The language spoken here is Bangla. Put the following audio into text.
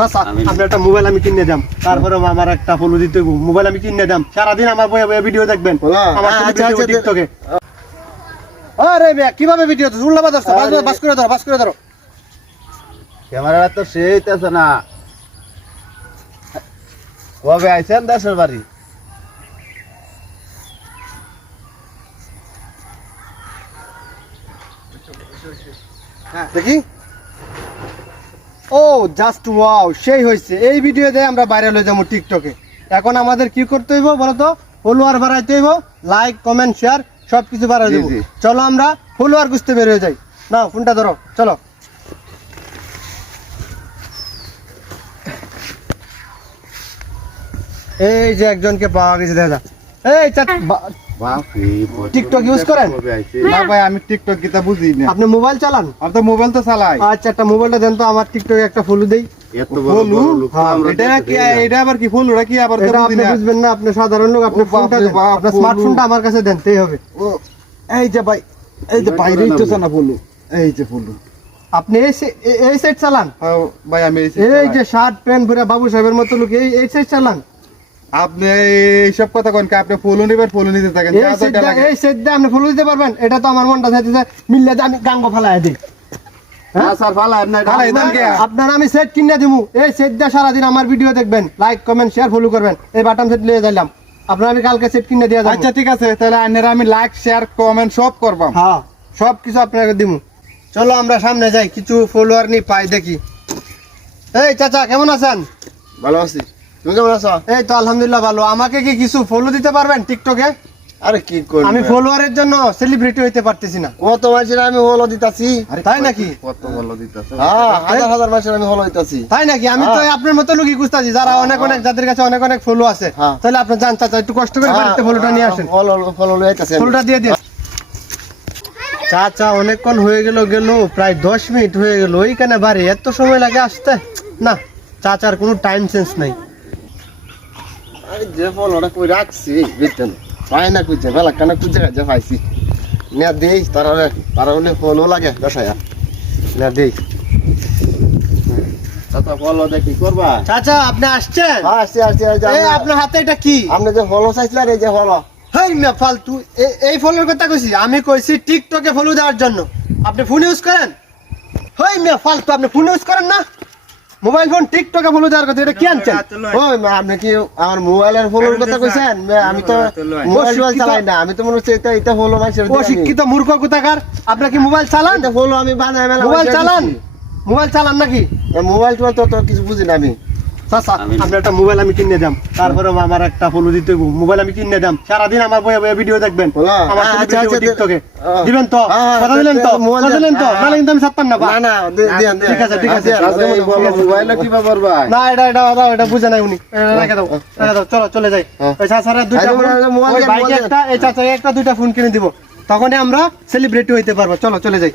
আপনি একটা মোবাইল আমি কিনে দাম, তারপরে আমার একটা ফলো দিতে মোবাইল আমি কিনে দাম, সারাদিন আমার ভিডিও দেখবেন আমার টিকটকে। আরে ভাই কিভাবে ভিডিও তো উল্টা বাজারছ, বাস করে ধরো ক্যামেরা তো সেই আছে না। কবে আইছেন দেশের বাড়ি? দেখি। ও জাস্ট ওয়াও, সেই হয়েছে। এই ভিডিও দিয়ে আমরা ভাইরাল হয়ে যাবো টিকটকে। এখন আমাদের কি করতে হইব বলতো? ফলোয়ার বাড়াইতে হইব, লাইক কমেন্ট শেয়ার সবকিছু বাড়াই দেবো। চলো আমরা ফলোয়ার খুঁজতে বের হয়ে যাই। না ফোনটা ধরো, চলো। এই যে একজনকে পাওয়া গেছে দাদা। এই টিকটক ইউজ করেন? না ভাই, আমি টিকটক কিতা বুঝি না। আপনি মোবাইল চালান? আমি তো মোবাইল তো চালাই। আচ্ছা, একটা মোবাইলটা দেন তো, আমার টিকটকে একটা ফলো দেই। এটা আবার কি ফুল? ওরা কি আবার এটা আপনি বুঝবেন না, আপনি সাধারণ লোক। আপনি ফোনটা দেন, আপনার স্মার্টফোনটা আমার কাছে দেন, তাই হবে। এই যে ভাই, এই যে বাইরে তো না ফুল, এই যে ফুল। আপনি এই সাইড চালান? ভাই আমি এই যে শার্ট প্যান্ট পরে বাবু সাহেবের মতো লোক এই সাইড চালান? আপনি এইসব কথা কোন? আপনি ফুল নিবেন, ফুল নিতে থাকেন। এই সাইড দিয়ে আপনি ফুল দিতে পারবেন? এটা তো আমার মনটা চাইতেছে মিললে আমি গাঙ্গো ফালাই দিই। আপনার আমি সেট কিনে দিব, এই সেট দিয়ে সারাদিন আমার ভিডিও দেখবেন, লাইক কমেন্ট শেয়ার ফলো করবেন। এই বাটন সেট নিয়ে যাইলাম, আপনার আমি কালকে সেট কিনে দিয়ে যাবো। আচ্ছা ঠিক আছে, তাহলে আপনারা আমি লাইক শেয়ার কমেন্ট সব করবাম। হ্যাঁ, সব কিছু আপনাকে দিব। চলো আমরা সামনে যাই, কিছু ফলোয়ার নি পাই দেখি। এই চাচা কেমন আছেন? ভালো আছি, তুমি কেমন আছো? এই তো আলহামদুলিল্লাহ ভালো। আমাকে কি কিছু ফলো দিতে পারবেন টিকটকে? আরে কি করি, আমি ফলোয়ারের জন্য সেলিব্রিটি হইতে পারতেছি না। কত মাসের আমি হলো দিতাছি। তাই নাকি? কত হলো দিতাছি? হ্যাঁ, হাজার হাজার মাসের আমি হলো দিতাছি। তাই নাকি? আমি তো আপনার মতো লোকই খুঁজতাছি, যারা অনেক যাদের কাছে অনেক ফলো আছে। তাহলে আপনি জান চাচা, একটু কষ্ট করে বাড়িতে ফলোটা নিয়ে আসেন। ফলো লইতাছি, ফলোটা দিয়ে দিন। চাচা অনেকক্ষণ হয়ে গেল, প্রায় 10 মিনিট হয়ে গেল। ওইখানে বাড়ি এত সময় লাগে আসতে? না, চাচার কোনো টাইম সেন্স নাই। আরে যে ফলোটা কই রাখছি বুঝছেন, পাই না খুঁজছে, বেলা কানে খুঁজে কাজে পাইছি না দেই। তারা হলে ফলো লাগে দশায়া না দেই। চাচা ফলো দেখি করবা? চাচা আপনি আসছেন? হ্যাঁ আসছি। এই আপনার হাতে এটা কি? আপনি যে ফলো চাইছিলেন, এই যে ফলো। হেই মিয়া ফালতু, এই ফলোর কথা কইছি? আমি কইছি টিকটকে ফলো দেওয়ার জন্য। আপনি ফোন ইউজ করেন? হেই মিয়া ফালতু, আপনি ফোন ইউজ করেন না? মোবাইল ফোন টিকটকে ফলো দেওয়ার কথা, এটা কি আনছেন? ওই আপনি কি আমার মোবাইলের ফলোর কথা কইছেন? আমি তো মোবাইল চালাই না, আমি তো মনে হচ্ছে এটা ফলো মাইছের। ও শিক্ষিত মূর্খ কোথাকার, আপনি কি মোবাইল চালান? এটা ফলো আমি বানাই মেলা। মোবাইল চালান নাকি? মোবাইল তো কিছু বুঝি না আমি। চাচা আপনি একটা মোবাইল আমি কিনে দাম, তারপরে আমার একটা ফলো দিতে হইব। মোবাইল আমি কিনে দাম, সারাদিন আমার ভিডিও দেখবেন আমার টিকটকে। দিবেন তো? কথা দিলেন তো? নাহলে কিন্তু আমি ছাড়তাম না। না ঠিক আছে মোবাইল কিভাবে করবা? না এটা বুঝে নাই উনি। রেখে দাও, চলো চলে যাই। ওই চাচার দুইটা বাইকে একটা, এই চাচা একটা দুইটা ফোন কিনে দিব, তখনই আমরা সেলিব্রিটি হইতে পারবো। চলো চলে যাই।